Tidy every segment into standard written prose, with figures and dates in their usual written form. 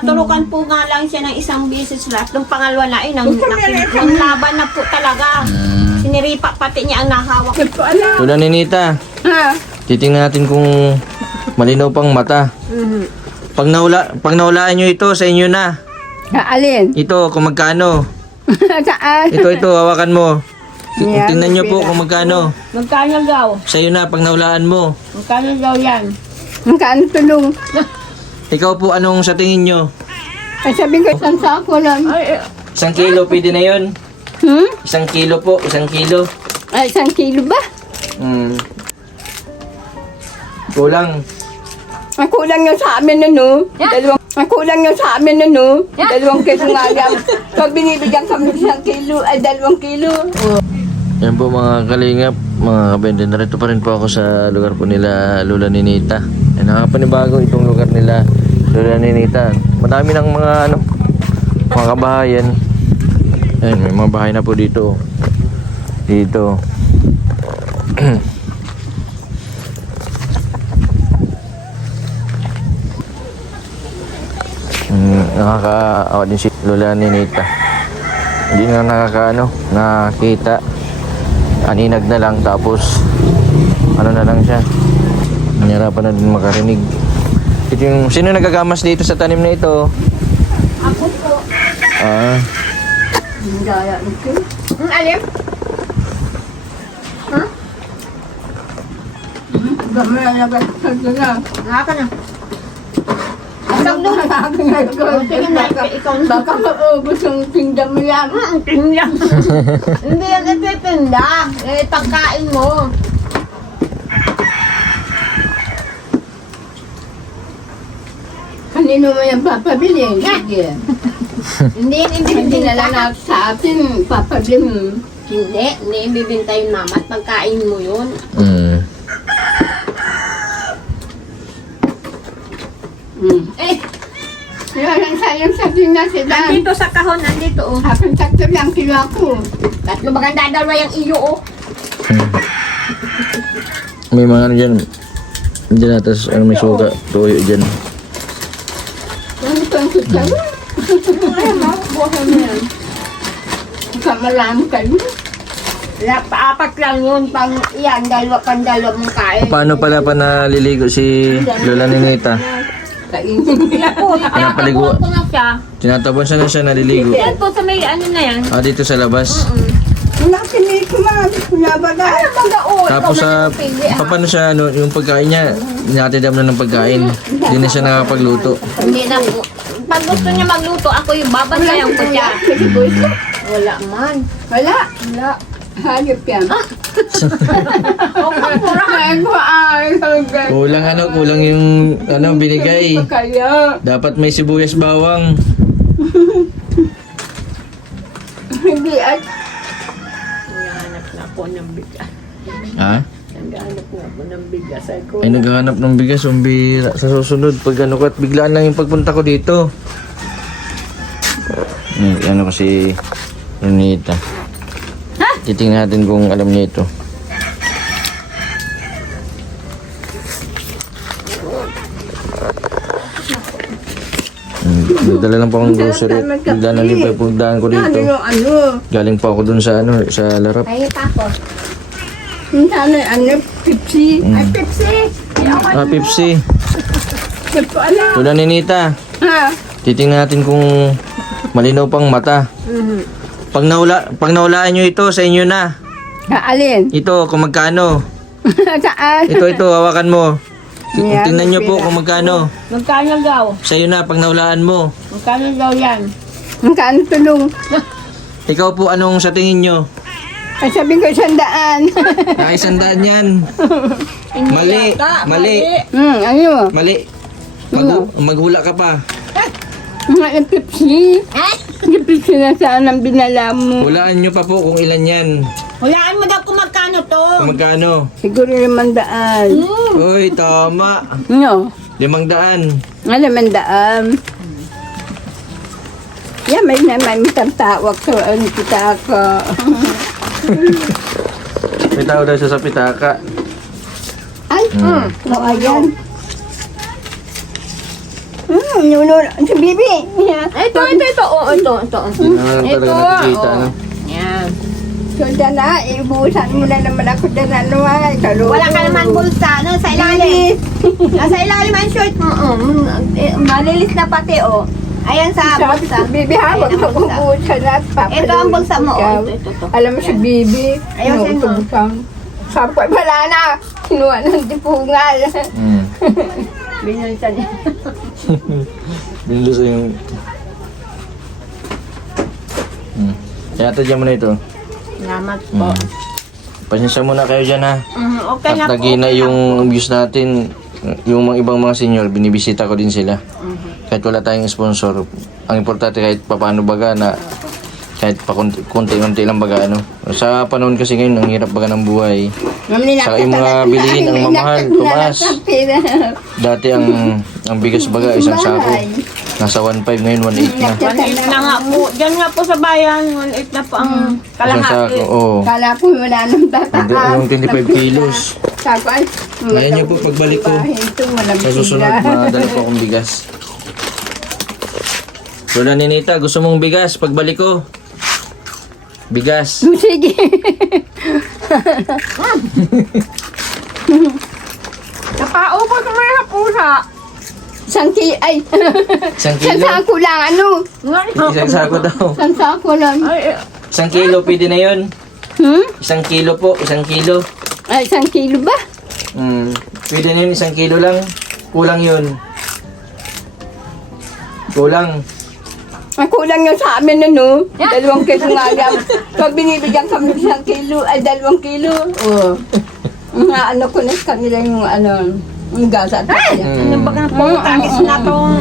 Natulukan po nga lang siya ng isang beses lahat. Nung pangalawa na nang laban na po talaga. Siniripa pati niya ang nahawak. Lola Ninita, titingnan natin kung malinaw pang mata. Pag nahulaan nyo ito, sa inyo na. Alin? Ito, kung magkano. Saan? Ito, hawakan mo. Tingnan nyo po kung magkano. Magkano daw? Sa'yo na, pag nahulaan mo. Magkano daw yan? Magkano tulong? Ikaw po, anong sa tingin nyo? Ay, sabi ko, isang sako lang. 1 kilo, pwede na yun. 1 kilo po, 1 kilo. Ay, 1 kilo ba? Kulang. Ang kulang yung sa amin, ano? Ang kulang yung sa amin, ano? 2 kilo nga lang. Pag binibigyan kami 1 kilo, ay 2 kilo. Yan po mga kalingap, mga kabende. Narito pa rin po ako sa lugar po nila Lola Ninita. Yan, nakapanibago itong lugar nila Lola Ninita. Madami ng mga mga kabahayan. Ayan, may mga bahay na po dito. Dito. Nakakaawa din si Lola Ninita. Hindi na nakita. Aninag na lang, tapos na lang siya. Nahirapan na din makarinig. Ito yung, sino nagagamas dito sa tanim na ito? Ako po. Ang gaya nito. Alin? Gamay na nagkakasal na. Naka na. Ang Tingin na ikaw. Baka maubos ang tinda mo yan. Tinda. Hindi yan ititinda. Pagkain mo. Kanino mo yan papabili? Sige. Hindi yan Hindi ibibinta. na lang sa atin papabili. Hindi ibibinta yun, mama. At pagkain mo yun. Eh, Yan ang sayang sa na sila. nandito sa kahon, nandito oh. Hakan sakto lang kilo ako. Tatlo maganda dalawa yung iyo oh. May mga dyan. Dyan na, tapos may suka. Tuyo dyan. Yan ito ang kutsara. Ay, mabuhay mo yan. Kamarami kayo. Apat lang yun, pang iyan, dalawa mong kain. Paano pala pa naliligo si Lola Ninita? Kainin. Pinapaligo. Ko na siya. Tinatabon siya na siya naliligo. Yan po sa may ano na yan. Dito sa labas. Wala pinili ko mga kunabaga. Ay, mag-aol. Tapos paano siya, yung pagkain niya, ninatidam na ng pagkain. Hindi na siya nakapagluto. Hindi na po. Pag gusto niya magluto, ako yung babantayan ko siya. Wala man. Wala. Hayop yan. Kulang yung binigay. Kaya. Dapat may sibuyas bawang. Hindi at Naghahanap na ako ng bigas. Ha? Naghahanap na ako ng bigas. Ay ko. Ay, naghahanap ng bigas. Umbira. Sa susunod, pag biglaan lang yung pagpunta ko dito. Ko si Ronita. Titingnan natin kung alam niya ito. Nagdala lang po akong grocery. Bigla na yung pagdaan ko dito. Galing pa ako dun sa sa larap. Ay, tako. Pepsi. Ay, Pepsi. Pepsi. Ano? Lola Ninita, Ha? titingnan natin kung malinaw pang mata. Pag nahulaan nyo ito, sa inyo na. Alin? Ito, kung magkano. Saan? Ito, hawakan mo. Tingnan nyo po kung magkano. Magkano daw? Sa'yo na, pag nahulaan mo. Magkano daw yan? Magkano tulong? Ikaw po, anong sa tingin nyo? Ay, sabi ko 100. Ay, 100 yan. Mali, mali, Ano? mali. Maghula ka pa. Mga Pepsi. Yung Pepsi na saan ang binala mo. Hulaan nyo pa po kung ilan yan. Hulaan mo daw kung magkano to. Kung magkano. Siguro 500. Uy, tama. No? 500. 500. Yan, may naman tawag ko. Ano kita ako. May tao daw siya sa pitaka. Ay, ayan. Si Bibi. Ito. Oo, ito. Hindi na lang talaga nakikita, ano? Yan. So, dyan na, ibuusan mo na naman ako dyan na naman. Wala ka naman bulsa, no? Sa ilalim. Nasa ilalim ang short mo. Malilis na pati, oh. Ayan sa Sabi bulsa. si Bibi, habang Ayan ang bulsa. mag-ubusan na, Ito ang bulsa mo, oh. Ito. Alam mo si Bibi, Ayusin mo. inuutusan. Sabi ko, wala na. Kinuha ng dipungal. Hmm. Binulsa niya. Binulo sa yung... Kaya ito dyan mo na ito. Salamat po. Pasensya muna kayo dyan ha. Okay na At po. lagi na yung views natin, yung mga ibang mga senior, binibisita ko din sila. Kahit wala tayong sponsor, ang importante kahit papaano baga na kahit pa konti-konti lang baga ano. Sa panahon kasi ngayon, ang hirap baga ng buhay. Saka yung mga bilihin ang mamahal, tumaas. Dati ang bigas baga, isang sako. Nasa 1.5 ngayon, 1.8 na. 1.8 na nga po. Diyan nga po sa bayan, 1.8 na po ang Isang kalahati. sako, oo. Kala ko wala nang tataas. Yung 25 kilos. Sabi ko, ay, Ngayon niyo po pagbalik ko. ito, walang Sa susunod, sila. madali po akong bigas. Lola Ninita, gusto mong bigas pagbalik ko? Bigas. Sige. Napaubos mo yung pusa. Ay, Isang isang kilo? sako lang, ano? Isang sako daw. Isang sako lang. Ay, Isang kilo, pwede na yun. Hmm? Isang kilo po, isang kilo. Ay, isang kilo ba? Pwede na yun, isang kilo lang. Kulang yun. Kulang. Ang kulang yun sa amin, ano? 2 kilo nga lang. Pag binibigyan kami ng 1 kilo, ay 2 kilo. Oo. Mga ano ko na sa kanila yung ano, yung gasa at ano ba ka po? Tagis na itong...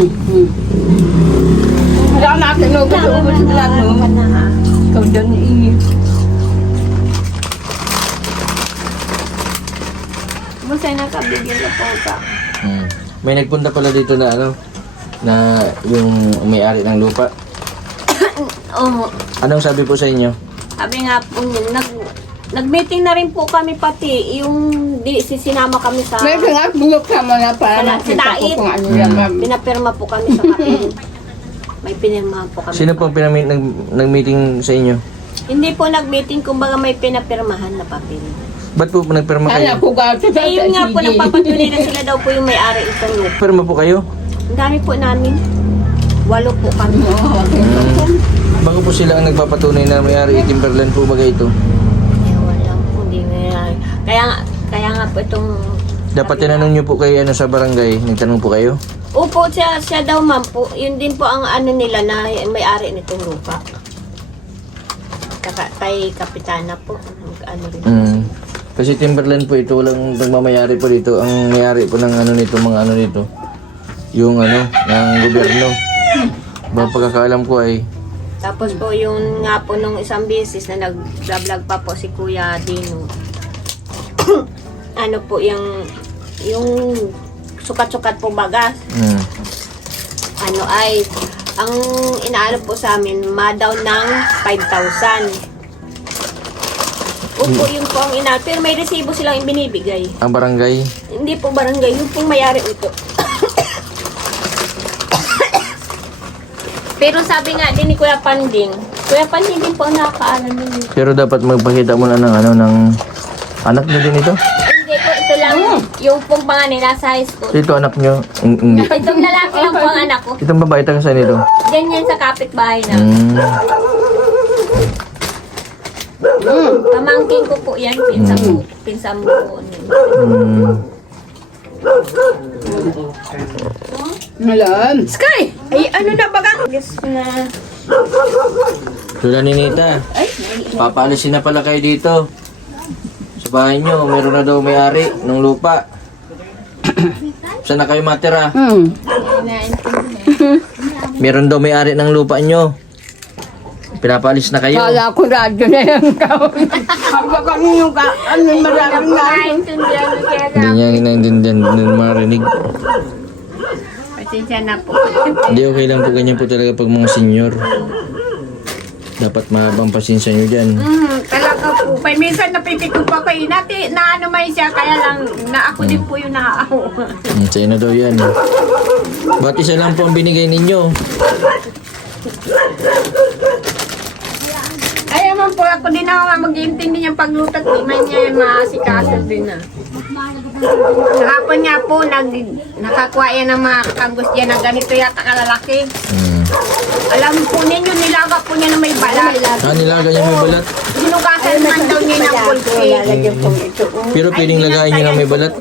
Wala natin, no? Ubus na, no? Ikaw doon, Masay na kabigyan na po ka. May nagpunta pala dito na ano, na yung may-ari ng lupa. Oo. Anong sabi po sa inyo? Sabi nga po, nag-meeting na rin po kami pati. Yung sinama kami sa... May nga, bulok naman na para Sa nakita ko dait. kung ano yan, ma'am. Pinapirma po kami sa kapil. May pinirmahan po kami. Sino po nag-meeting sa inyo? Hindi po nag-meeting, kumbaga may pinapirmahan na papel. Ba't po nagpirma Kaya kayo? ko gato sa Eh, yun nga po, sige. nagpapatunay na sila daw po yung may-ari itong lupa. Pirma po kayo? Ang dami po namin. 8 po kami. Bago po sila ang nagpapatunay na may-ari, Timberland po bagay ito. Ewan lang po, hindi may-ari. Kaya nga po itong... Dapat tinanong nyo po kay ano sa barangay, nagtanong po kayo? Opo, siya daw ma'am po. Yun din po ang ano nila na may-ari nitong lupa. Kay Kapitana po. Ano rin. Kasi Timberland po ito, walang nagmamayari po dito. Ang mayari po ng ano nito, mga ano nito, yung ano, ng gobyerno. Bang pagkakaalam ko ay, Tapos po yung nga po nung isang beses na nag-vlog pa po si Kuya Dino. Ano po yung sukat-sukat po bagas. Ano ay ang inaano po sa amin ma-down ng 5,000. Opo, yun po ang inaano. Pero may resibo silang ibinibigay. ang barangay, Hindi po barangay, yun pong mayari ito. Pero sabi nga din ni Kuya Panding din po ang nakakaalam yun. pero dapat magpakita mo na ng ano, ng anak nyo din ito? Hindi po, ito lang. Yung pong panganay nasa high school. Ito anak nyo? Hindi. Itong lalaki lang po ang anak ko. Itong babae taga saan ito? Ganyan sa kapitbahay na. Pamangkin ko po yan. Pinsang po. Alam. Sky! Ay, ano na baga? Guess na. Lola Ninita, papaalisin na pala kayo dito. Sa bahay nyo, meron na daw may-ari ng lupa. Saan na kayo matira? Meron daw may-ari ng lupa nyo. Pinapaalis na kayo. Kala ko radyo na yan ka. Hanggang kami yung ano, maraming na. Hindi niya ninaintindihan, hindi marinig. Pasensya na po. Hindi, okay lang po, ganyan po talaga pag mga senior. Dapat mahabang pasensya nyo dyan. Talaga po. Abay, minsan napipikot pa ko inati na ano may siya, kaya lang na ako din po yung naaawa. Sa'yo na daw yan. Ba't isa lang po ang binigay ninyo? Ay, naman po, ako din ako mag-iintindi niyang pagluto. Di man niya maasikaso din na. Kahapon nga po, nakakuha yan ng mga kakanggos niya na ganito yata kalalaki. Alam po ninyo, nilaga po niya na may balat. Nilaga niya may balat. Sinugasan man daw niya ng pulpi. Lalagyan ko ito. Pero pwedeng lagayin niyo na may balat.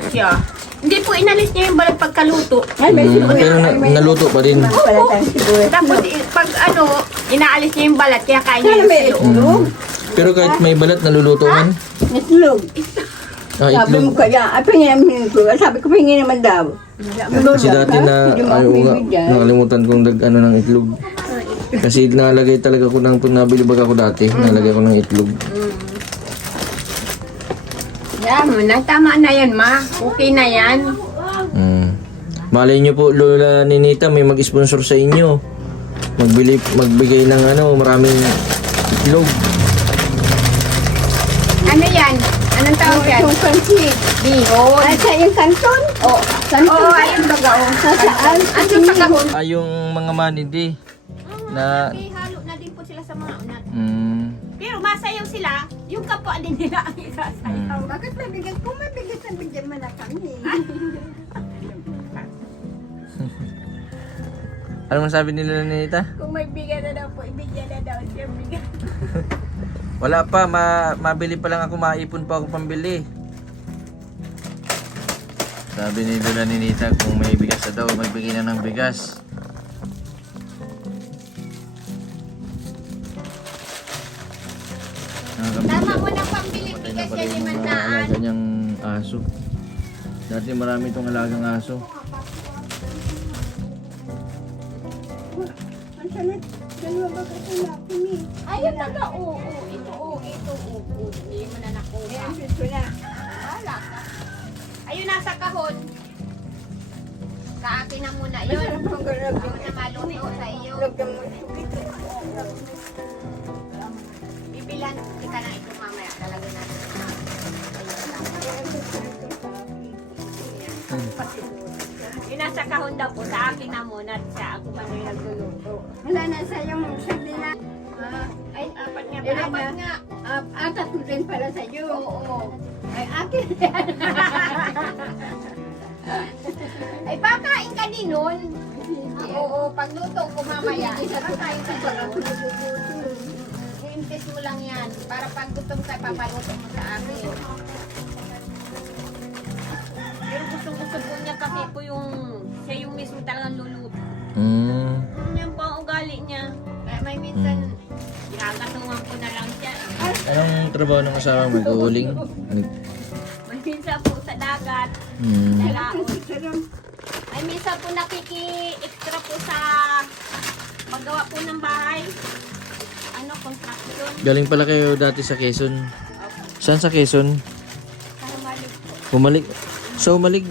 Hindi po, inalis niya yung balat pagkaluto. Ay, may Pero naluto pa rin. pala tayong sibuyas. Tapos pag ano, inaalis niya yung balat, kaya kaya niya Sana may yung itlog. Pero kahit may balat, naluluto man. Itlog. Ah, Sabi mo itlog. kaya, pingin itlog. Sabi ko, pingin naman daw. Kasi dati na, nakalimutan kong ano ng itlog. Kasi nalagay talaga ko ng, pag nabili baga ko dati, nalagay ko ng itlog. Yan, tama na yan, ma. Okay na yan. Malay nyo po, Lola Ninita, may mag-sponsor sa inyo. Magbigay ng maraming itlog. Ano yan? Anong tawag yan? Yung pansit. Bihon. Ay, sa yung kanton? Oo. Kanton? Oo, ayun baga. Saan? Ano sa kahon? Yung mga manidi na... Halo na din po sila sa mga unat. Mm, Pero masayaw sila, yung kapwa din nila ang isasayaw. Bakit mabigat? Kung mabigat na bigyan mo na kami. ano masabi nila Ninita? Kung may bigyan na daw po, ibigyan na daw siya bigyan. Wala pa, mabili pa lang ako, maipon pa ako pambili. Sabi ni Lola Ninita, kung may bigas na daw, magbigay na ng bigas. Tama mo na pambili Patay na bigas pala yan yung mga limandaan. alaga niyang aso. Dati marami itong alagang aso. Ang sanat, dalawa ba kasi natin eh. Ayun naga, oo, ito, oo. Hindi mo na nakuha. Ayan, dito na. Wala ka. Ayun, nasa kahon. Kaakin na muna yun. Masarap ang garag. Ako na maluto sa iyo. Lagyan mo sukit. Bibilan, tika na ito mamaya. Talaga natin. Yung nasa kahon daw po, sa akin na muna. At siya, ako man yung nagluluto. Wala na sa yung sabi na. Ay, apat nga ba? Ilan Apat na? nga. Tatlo din pala sa iyo. Oo. Ay, akin. Ay, pakain ka din nun. Oo, pagluto ko mamaya. Pakain ka din nun. Iintis mo lang yan. Para pag gutom ka, papaluto mo sa akin. Pero gusto po niya kasi po yung siya yung mismo talagang luluto. Yan po ang ugali niya. Kaya may minsan, ginagatungan ko na lang siya. Anong trabaho ng asawa mo? Nag-uuling? May minsan po sa dagat, nalaon. Ay minsan po nakiki-extra po sa magawa po ng bahay. Ano, construction. Galing pala kayo dati sa Quezon. Saan sa Quezon? Kahumalig po. Humalig. So humalig.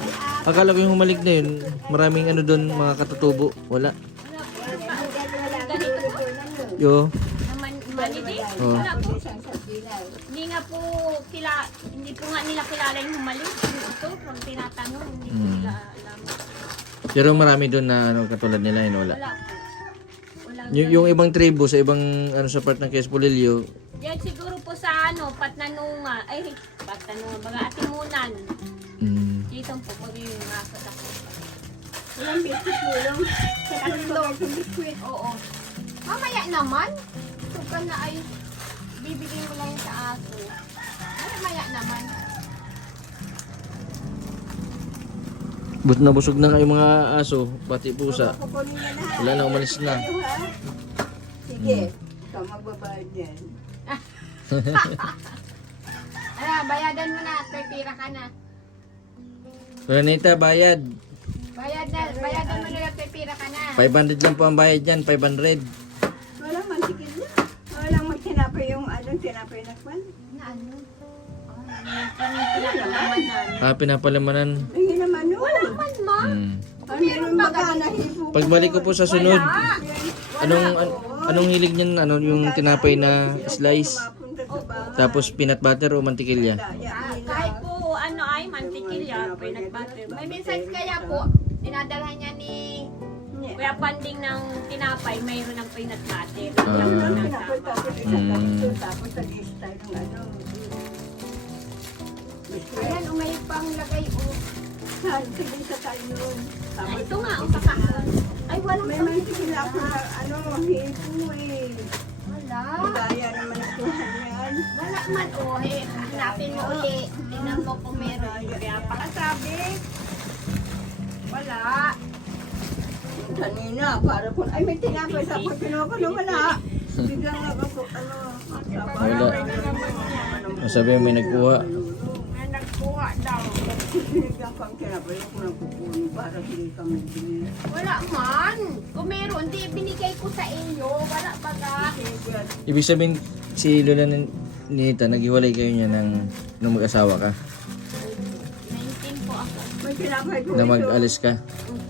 Akala ko yung humalig na yun. Maraming doon, mga katutubo. Wala. Ganito po. Yo. Naman, manidi. Oo. Wala po. Hindi nga po hindi po nga nila kilala yung humalig. Ito, kung tinatanong, hindi po nila alam. Pero marami doon na katulad nila yun. Wala. Wala po. Walang Yung ibang tribo sa ibang sa part ng Quezpolillo. yan siguro po sa Patnanunga. Ay, Patnanunga. Baga Atimunan. Dito po, pag yung nasa ako. Walang biskuit mo lang. Sa tatlo sa biskuit. Oo. Mamaya naman. So ka na ay bibigyan mo lang yan sa aso. Mamaya naman. But nabusog na kayo mga aso, pati pusa. Kukunin na lahat. Wala na, umalis na. Kayo, ha? Sige. Ikaw magbabayad yan. Ala, bayadan mo na. Pipira ka na. Juanita, bayad. Bayadan mo na. Pipira ka na. 500 lang po ang bayad yan, 500. Wala man, sige na. Walang magtinapay yung tinapay na kwan. Na ano? Pinapalamanan. Pinapalamanan. Hindi naman no. Wala man, ma. Ang meron baka nahipo. Pagbalik ko po sa sunod, anong hilig niyan, yung tinapay na slice? Mapunta Tapos peanut butter o mantikilya? Kahit po ano ay mantikilya, peanut butter. May minsan kaya po, dinadala niya ni Kuya Panding ng tinapay, mayroon ng peanut butter. Tapos sa lista yung ano. Ayan, may panglagay o. Sige sa tayo. Ay, ito nga, o kakahon. Ay, walang May mantikil ako na ano, hipo eh. Wala. Gaya naman ito yan. Wala man o. Hanapin mo uli. Tingnan mo kung meron. Kaya pakasabi. Wala. Kanina, para po, ay may tinapay sa po, kinuha ko na wala. Biglang ako, ano, Wala. Masabi may nagkuha. May nagkuha daw. binigyan kang tinapay ako ng kukunin para hindi kami binili. Wala man. Kung meron, di binigay ko sa inyo. Wala baga. Ibig sabihin, si Lola Ninita, naghiwalay kayo niya nung mag-asawa ka? 19 po ako. May tinapay ko Na ito. mag-alis ka?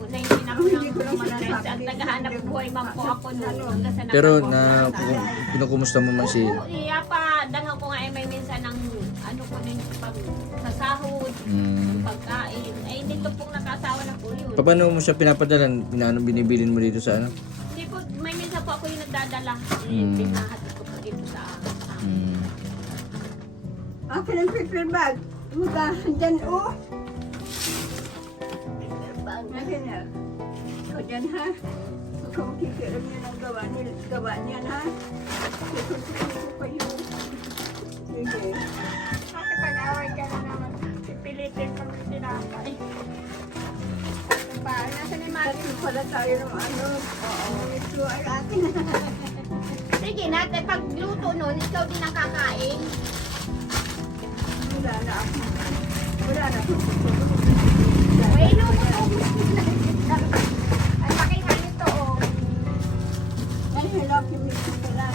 19 ako ng business at naghahanap buhay man po ako noon. Hanggang sa Pero nakakuha. na kinukumusta mo man si... Oo, iya pa. Dangan ko nga may minsan ng ano ko din pag sa sahod, Hmm. pagkain. Ay, dito pong nakasawa na po yun. Paano mo siya pinapadalan? Binibilin mo dito sa ano? Hindi po, may minsan po ako yung nagdadala. Mm. Pinahatid ko po dito sa Hmm. Akin ang paper bag. Magahan dyan, oh. Akin na. Ikaw dyan, ha? Huwag kang kikiram niya ng gawa niyan, ha? Kukuntukin ko kayo. Sige. Bakit pag-away ka na naman? Pipilitin kami tinapay. Nasa ni Mami? Kasi pala tayo ng ano. Oo. Ito ay akin. Sige natin, pagluto nun, ikaw din ang kakain. Wala na ako. Wala na ako. Ay, luto. Ay, pakita nito, oh. Ay, hello, kimitin ko lang.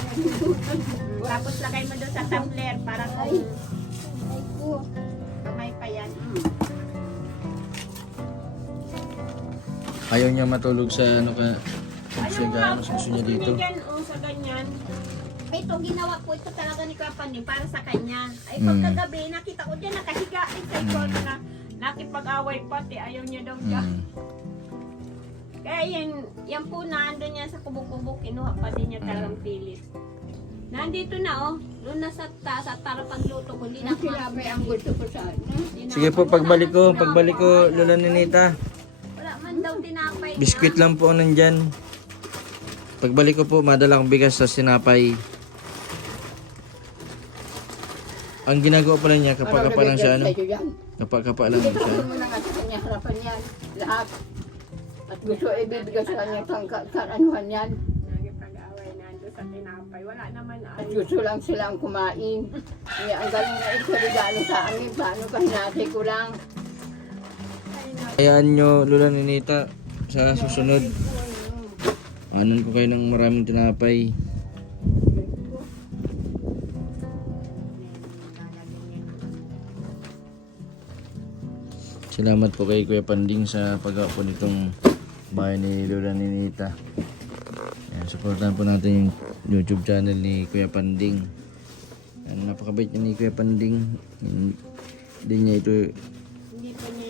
Tapos lagay mo doon sa tumbler para Ay. kung Ay, ko. kamay pa yan. Ayaw niya matulog sa ano ka... Sa Ayun ano sa gusto niya dito. Binigyan, oh, sa ganyan. Ito, ginawa ko ito talaga ni Kuya Panding para sa kanya. Ay, Mm. pagkagabi, nakita ko dyan, nakahiga rin sa ito na nakipag-away pati, ayaw niya daw dyan. Hmm. Kaya yan po nandun yan sa kubo-kubo, kinuha pa din niya talagang pilit. Nandito na, oh. Doon na sa taas at para pagluto ko, hindi na Ang kinabay ang gusto ko sa ano. hindi na- Sige po, pagbalik ko, Lola Ninita. Wala man daw tinapay Biskwit lang po ang nandyan. Pagbalik ko po, madala akong bigas sa sinapay. Ang ginagawa pala niya, kapag kapa lang siya, ano? Kapag kapa lang Hindi siya. ko mo na nga sa kanya harapan yan. Lahat. At gusto ibibigay sa kanya kananuhan yan. Nagipag-away nandun sa tinapay. Wala naman At gusto lang silang kumain. Kaya ang galing na ito regalo sa amin. Paano pa hinati ko lang. Hayaan nyo, Lola Ninita, sa susunod. Anan ko kayo ng maraming tinapay. Salamat po kay Kuya Panding sa paggawa po nitong bahay ni Lola Ninita. Ayan, supportahan po natin yung YouTube channel ni Kuya Panding. Ayan, napakabait niya ni Kuya Panding. Hindi niya ito Hindi pa niya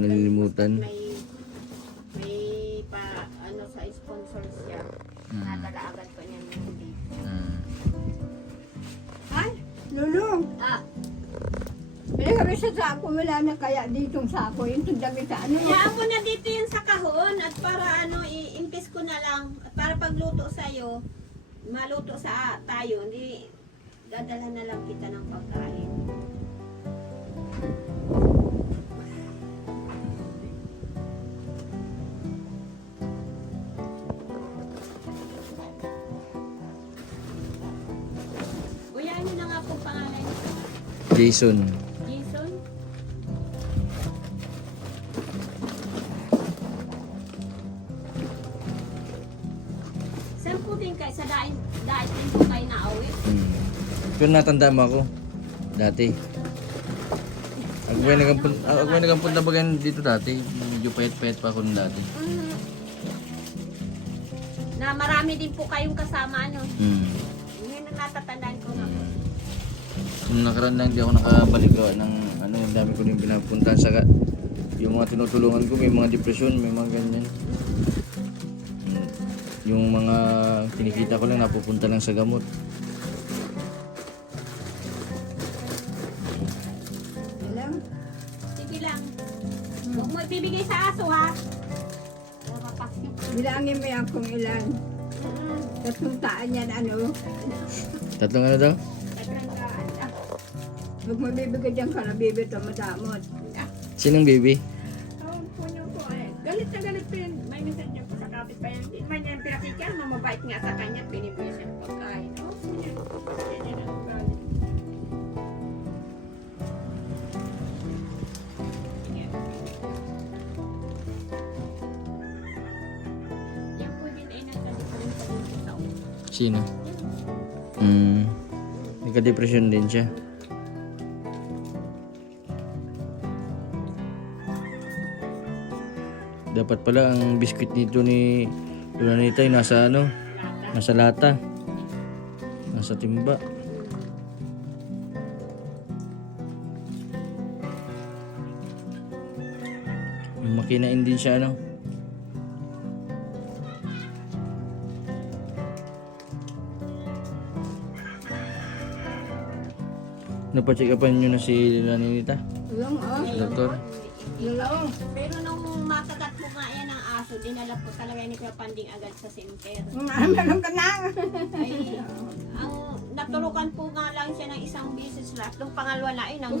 nalilimutan. May pa ano sa sponsor siya. Nadala agad pa niya ng tubig. Ay, Lulu. Ah, Pili kami sa sako. Wala na kaya ditong sako. Yung tundami sa ano. hayaan mo na dito yung sa kahon at para ano, i-impis ko na lang. At para pagluto sa'yo, maluto sa tayo, hindi dadalhan na lang kita ng pagkain. Kuya, ano na nga po pangalan niyo? Jason. Jason? Saan po din kayo? Sa dahil din po kayo naawit? Pero natanda mo ako dati. Agway nagpunta ba ganun dito dati? Medyo payat-payat pa ako nun dati. Na marami din po kayong kasama, ano? Hmm. Yun ang natatandaan ko nga po. Nung nakaraan lang di ako nakabalik gawa ng ano, yung dami ko rin pinapunta sa yung mga tinutulungan ko, may mga depresyon, may mga ganyan. Yung mga kinikita ko lang napupunta lang sa gamot. Alam? Sige lang. Huwag mo ibibigay sa aso ha. Bilangin mo yan kung ilan. Tatlong taan yan, ano? Tatlong ano daw? Huwag mo bibigay dyan ka na bibi ito, madamot. Sinong baby? Punyo ko eh. Galit na galit pa yun. May minsan niya po sa kapit pa yan. Hindi man niya yung pinakikyan. Mamabait nga sa kanya. Binibigay siya ng pagkain. Oh, punyo. Yan yan ang galit. Yan po din ay nagsalit pa rin sa ulo. Sino? Nagka-depression din siya. Dapat pala ang biskuit dito ni Lolanita ay nasa ano? Nasa lata. Nasa timba. Makinain din siya ano? Napacheck upan nyo na si Lolanita? Yung, oh. Doktor? Yung, Pero nung makagat mo nga yan ang aso, dinala po talaga ni Kuya Panding agad sa center. meron ka na. Ay, ang natulukan po nga lang siya ng isang beses lahat. Nung pangalawa na, ay, nang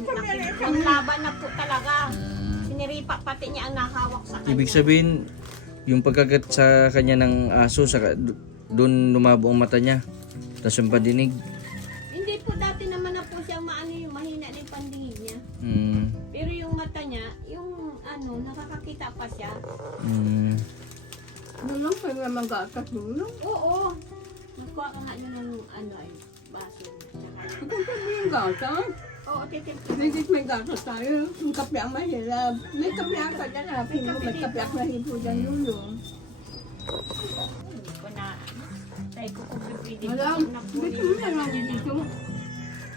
laban na po talaga. Siniripa pati niya ang nakahawak sa kanya. Ibig sabihin, yung pagkagat sa kanya ng aso, doon lumabo ang mata niya. Tapos yung padinig. Hindi po dati naman na po siya yung mahina na yung pandingin niya. Pero yung mata niya, yung nakakakita pa siya. Nulong pa naman gatas nulong. Oo. Magkuha ka nga yun ng baso. Tsaka Kung pa yung gatas. oo, titim. Bigit may gatas tayo. Yung kape ang mahirap. May kape ka dyan. Hanapin mo, may kape ang mahirap dyan nulong. Hindi ko na. Tayo ko kung pipili. Wala. Dito mo na lang dito.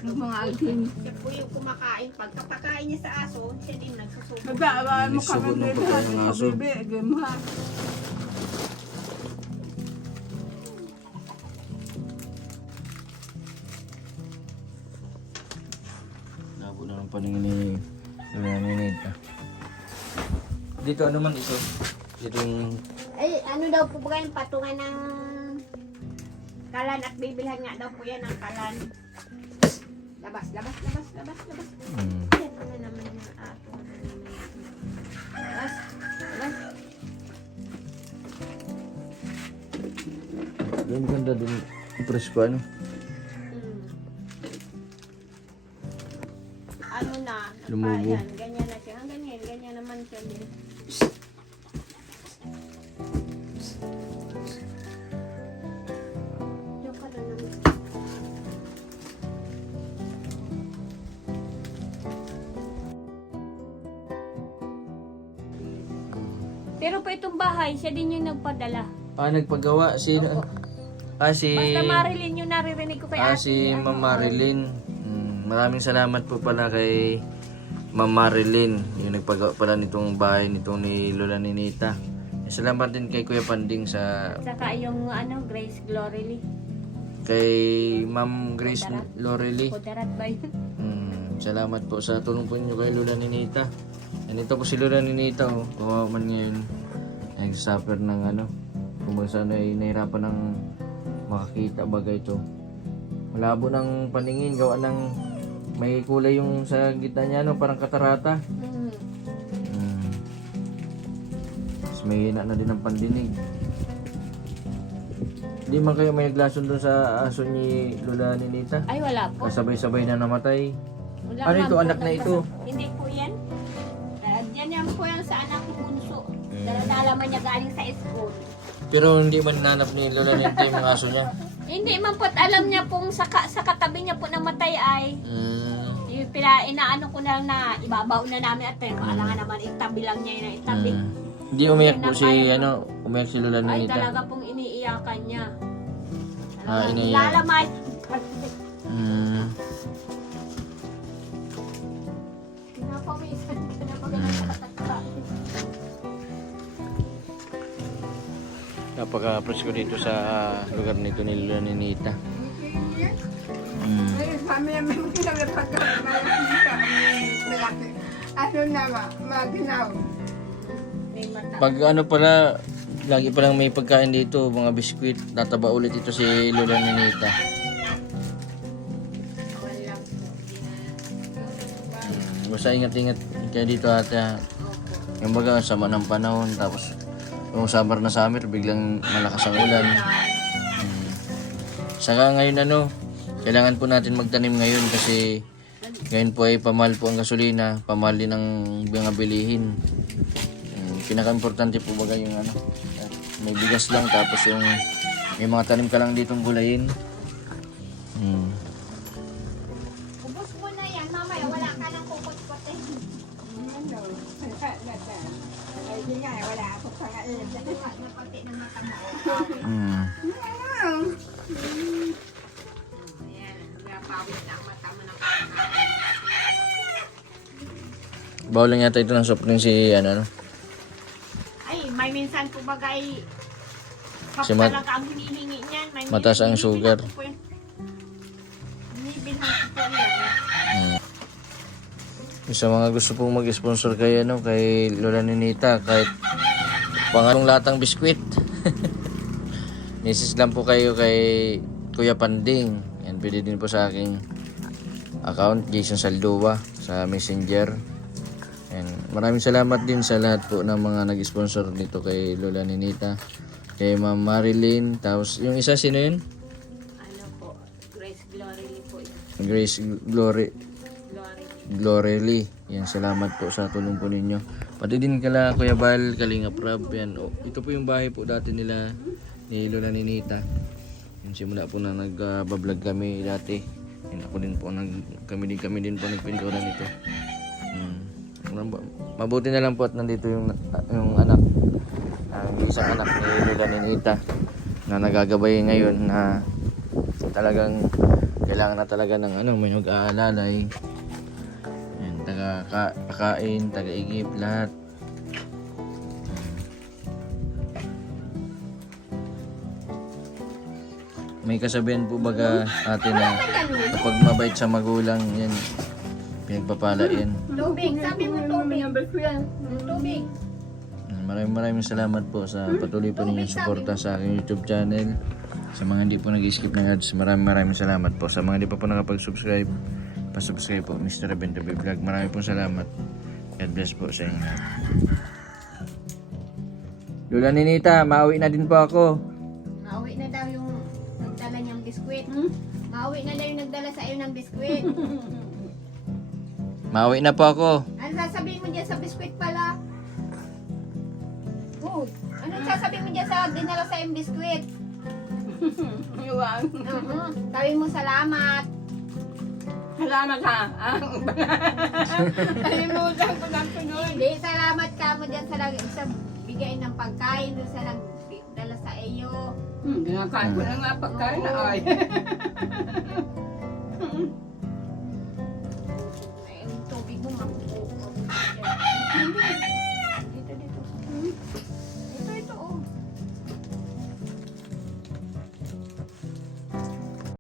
Yung mga alkin. Siya po yung kumakain. Pagkapakain niya sa aso, siya din nagsusubo. Magkaawa mo kami Sugot ng bebe. pagkain ng aso. Bebe, game ha. Labo na ng paningin ni Lolanita. Dito ano man ito? Dito yung Ay, ano daw po ba yung patungan ng kalan at bibilhan nga daw po yan ng kalan. Labas. Yan na naman yung ato. Labas. yung ganda din. Presko ano? Ano na? Lumubo. Ayan, ganyan na siya. Hanggang ngayon, ganyan naman siya din. Diyan ka na naman. Pero po itong bahay, siya din yung nagpadala. Nagpagawa si si Basta Marilyn yung naririnig ko kay ate. si Ma'am Marilyn. Maraming salamat po pala kay Ma'am Marilyn, yung nagpagawa pala nitong bahay nitong ni Lolanita. Salamat din kay Kuya Panding sa Saka yung Grace Glory kay Ma'am Grace Lorely. Kudarat ba yun? Salamat po sa tulong po niyo kay Lolanita. And ito po si Lolanita, kawawa man ngayon. Nag-suffer ng kung saan ay nahirapan ng makakita bagay ito. Malabo ng paningin, gawa ng may kulay yung sa gitna niya, parang katarata. Tapos may hina na din ang pandinig. Hindi man kayo may naglason doon sa aso ni Lola Ninita? Ay, wala po. Kasabay-sabay na namatay. Wala Ano man ito, po anak na ito? Hindi po yan. Yan yan po yan sa anak ko bunso. Dala man niya galing sa school. Pero hindi man nanap ni Lola Ninita yung mga aso niya. Hindi man po alam niya pong sa katabi niya po namatay ay yung inaano ko na lang na ibabaw na namin at kailangan naman itabi lang niya yung itabi. Hindi umiyak po si umiyak si Lola Ay Ninita. talaga pong iniiyakan niya. Iniiyak. Lalamay. Papawisan ka na pag nakakatakot. Napaka-presko dito sa lugar nito ni Lola Ninita. Ay, kami naman malaki. Ano na maginaw. May mata. Pag ano pala, lagi palang may pagkain dito, mga biskwit. Tataba ulit ito si Lola Ninita. Walang Basta ingat-ingat kayo dito ate. Yung baga, sama ng panahon. Tapos, yung summer na summer, biglang malakas ang ulan. Saka ngayon kailangan po natin magtanim ngayon kasi ngayon po ay pamahal po ang gasolina, pamahal din ang mga bilihin. Pinaka-importante po baga yung may bigas lang tapos yung may mga tanim ka lang ditong gulayin. ubos mo na yan, mamaya wala ka nang kukot-kotin. Ano? Ay, di nga, wala ako pangain. Na pati ng mata mo. Ayan, pawis na ang mata mo ng kakain. Bawal lang yata ito ng soft drink si Ay, may minsan po bagay Si si Mat- talaga ang hinihingi niyan. May mataas ang sugar. Binibilhan ko po yan. Sa mga gusto pong mag-sponsor kay kay Lola Ninita kahit pangalong latang biskwit. Message lang po kayo kay Kuya Panding. Yan, pwede din po sa aking account, Jason Saldua, sa Messenger. And maraming salamat din sa lahat po ng mga nag-sponsor dito kay Lola Ninita. Kay Ma'am Marilyn. Tapos yung isa sino yun? Ano po, Grace Glory po yun. Grace Glory. Glory Lee. Yan, salamat po sa tulong po ninyo. Pati din kala Kuya Bal, Kalinga Prab. Yan. Ito po yung bahay po dati nila ni Lola Ninita. Yung simula po na nag-vlog kami dati. Yan, ako din po, kami din po nagpinturan ito. Mabuti na lang po at nandito yung anak, ang isang anak ni Lola Ninita na nagagabay ngayon na talagang kailangan na talaga ng may mag-aalalay. Yan, taga-kain, taga-igip, lahat. May kasabihan po baga atin na kapag mabait sa magulang, yan, pinagpapala yan. Tubig, sabi mo tubig. Tubig. Maraming salamat po sa patuloy po ninyong suporta sa aking YouTube channel. Sa mga hindi po nag-skip ng ads, maraming salamat po. Sa mga hindi pa po nakapag-subscribe, pa-subscribe po, Mr. Bentaboy Vlog. Maraming po salamat. God bless po sa inyo. Lola Ninita, mauwi na din po ako. Mauwi na daw yung nagdala niyang biskwit. Mauwi na daw yung nagdala sa iyo ng biskwit. Mauwi na po ako. Ano sasabihin mo dyan sa biskwit pala? Oh, ano sasabihin mo dyan sa dinala sa yung biskwit? Iwan. Sabi mo salamat. Salamat ha. Kalimutan ko ng sunod. Hindi, salamat ka mo dyan sa bigay ng pagkain doon sa nagdala sa iyo. Ginakain ko na nga pagkain na ay. Ay, ang tubig mo makukuha.